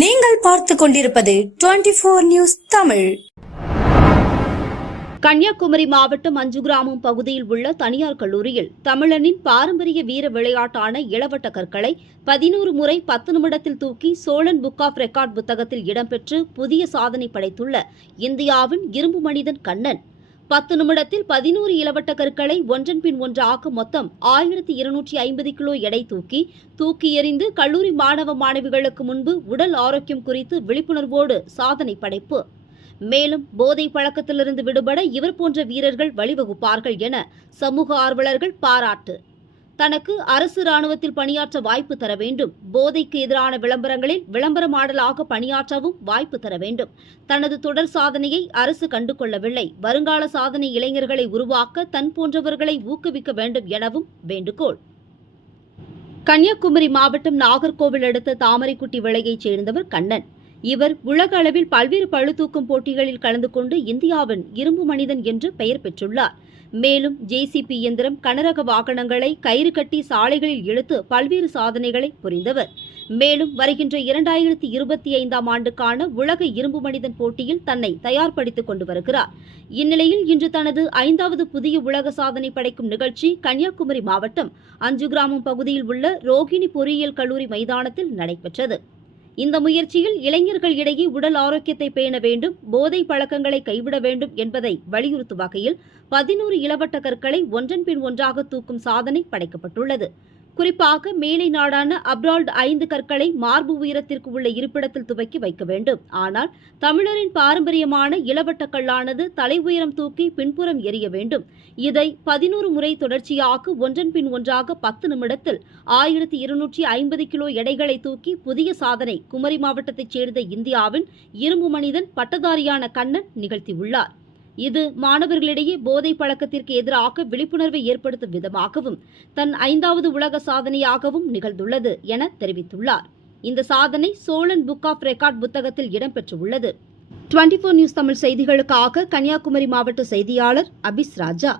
நீங்கள் பார்த்து கொண்டிருப்பது twenty four news Tamil. Kanyakumari மாவட்டம் அஞ்சு கிராமம் பகுதியில் உள்ள தனியார் கல்லூரியில் தமிழனின் பாரம்பரிய வீர விளையாட்டான இளவட்ட கற்களை பதினோரு முறை பத்து நிமிடத்தில் தூக்கி சோழன் புக் ஆஃப் ரெக்கார்ட் புத்தகத்தில் இடம்பெற்று புதிய சாதனை படைத்துள்ள இந்தியாவின் இரும்பு மனிதன் கண்ணன். பத்து நிமிடத்தில் பதினோரு இளவட்ட கற்களை ஒன்றன் பின் ஒன்றாக மொத்தம் ஆயிரத்தி இருநூற்றி ஐம்பது கிலோ எடை தூக்கி தூக்கி எறிந்து கல்லூரி மாணவ மாணவிகளுக்கு முன்பு உடல் ஆரோக்கியம் குறித்து விழிப்புணர்வோடு சாதனை படைப்பு. மேலும் போதை பழக்கத்திலிருந்து விடுபட இவர் போன்ற வீரர்கள் வழிவகுப்பார்கள் என சமூக ஆர்வலர்கள் பாராட்டு. தனக்கு அரசு ராணுவத்தில் பணியாற்ற வாய்ப்பு தர வேண்டும். போதைக்கு எதிரான விளம்பரங்களில் விளம்பர மாடலாக பணியாற்றவும் வாய்ப்பு தர வேண்டும். தனது தொடர் சாதனையை அரசு கண்டுகொள்ளவில்லை. வருங்கால சாதனை இளைஞர்களை உருவாக்க தன் போன்றவர்களை ஊக்குவிக்க வேண்டும் எனவும் வேண்டுகோள். கன்னியாகுமரி மாவட்டம் நாகர்கோவில் அடுத்த தாமரைக்குட்டி விலையைச் சேர்ந்தவர் கண்ணன். இவர் உலக அளவில் பல்வேறு பழுதூக்கும் போட்டிகளில் கலந்து கொண்டு இந்தியாவின் இரும்பு மனிதன் என்று பெயர் பெற்றுள்ளார். மேலும் ஜேசிபி இயந்திரம் கனரக வாகனங்களை கயிறு கட்டி சாலைகளில் இழுத்து பல்வேறு சாதனைகளை புரிந்தவர். மேலும் வருகின்ற இரண்டாயிரத்தி இருபத்தி ஐந்தாம் ஆண்டுக்கான உலக இரும்பு மனிதன் போட்டியில் தன்னை தயார்படுத்திக் கொண்டு வருகிறார். இந்நிலையில் இன்று தனது ஐந்தாவது புதிய உலக சாதனை படைக்கும் நிகழ்ச்சி கன்னியாகுமரி மாவட்டம் அஞ்சு கிராமம் பகுதியில் உள்ள ரோகிணி பொறியியல் கல்லூரி மைதானத்தில் நடைபெற்றது. இந்த முயற்சியில் இளைஞர்கள் இடையே உடல் ஆரோக்கியத்தை பேண வேண்டும் போதை பழக்கங்களை கைவிட வேண்டும் என்பதை வலியுறுத்தும் வகையில் பதினோரு இளவட்ட கற்களை ஒன்றன் பின் ஒன்றாக தூக்கும் சாதனை படைக்கப்பட்டுள்ளது. குறிப்பாக மேலை நாடான அப்ரால்ட் ஐந்து கற்களை மார்பு உயரத்திற்கு உள்ள இருப்பிடத்தில் துவக்கி வைக்க வேண்டும். ஆனால் தமிழரின் பாரம்பரியமான இளவட்ட கல்லானது தலை உயரம் தூக்கி பின்புறம் எரிய வேண்டும். இதை பதினோரு முறை தொடர்ச்சியாக ஒன்றன் பின் ஒன்றாக பத்து நிமிடத்தில் ஆயிரத்தி இருநூற்றி ஐம்பது கிலோ எடைகளை தூக்கி புதிய சாதனை குமரி மாவட்டத்தைச் சேர்ந்த இந்தியாவின் இரும்பு மனிதன் பட்டதாரியான கண்ணன் நிகழ்த்தியுள்ளார். இது மாணவர்களிடையே போதை பழக்கத்திற்கு எதிராக விழிப்புணர்வை ஏற்படுத்தும் விதமாகவும் தன் ஐந்தாவது உலக சாதனையாகவும் நிகழ்ந்துள்ளது என தெரிவித்துள்ளார். இந்த சாதனை சோழன் புக் ஆஃப் ரெக்கார்ட் புத்தகத்தில் இடம்பெற்றுள்ளது. டுவெண்டி நியூஸ் தமிழ் செய்திகளுக்காக கன்னியாகுமரி மாவட்ட செய்தியாளர் அபிஸ் ராஜா.